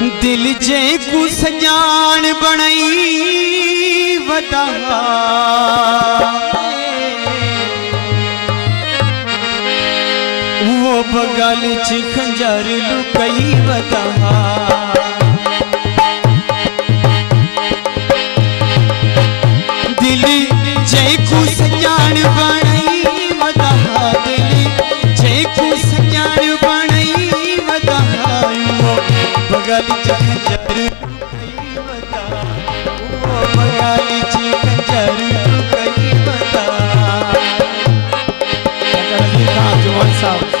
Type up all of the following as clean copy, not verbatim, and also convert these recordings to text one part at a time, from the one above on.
दिल जे को सजान बनई वदा वो बगल च खंजर लुकई वदा दिल जे को सजान बनई वदा दिल जे को सजान बनई वदा बगल च खंजर लुकई वदा वो बगल च खंजर लुकई वदा जवान साहब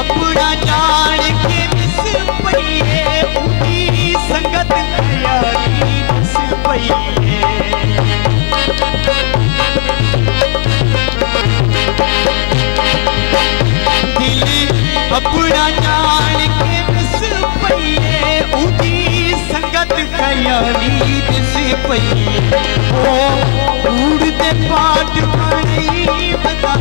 अपना जान के मिस पईए उठी संगत यारी मिस पईए दिल अपना जान के मिस पईए उठी संगत यारी मिस पईए ओ उड़ते पाट पड़ी बता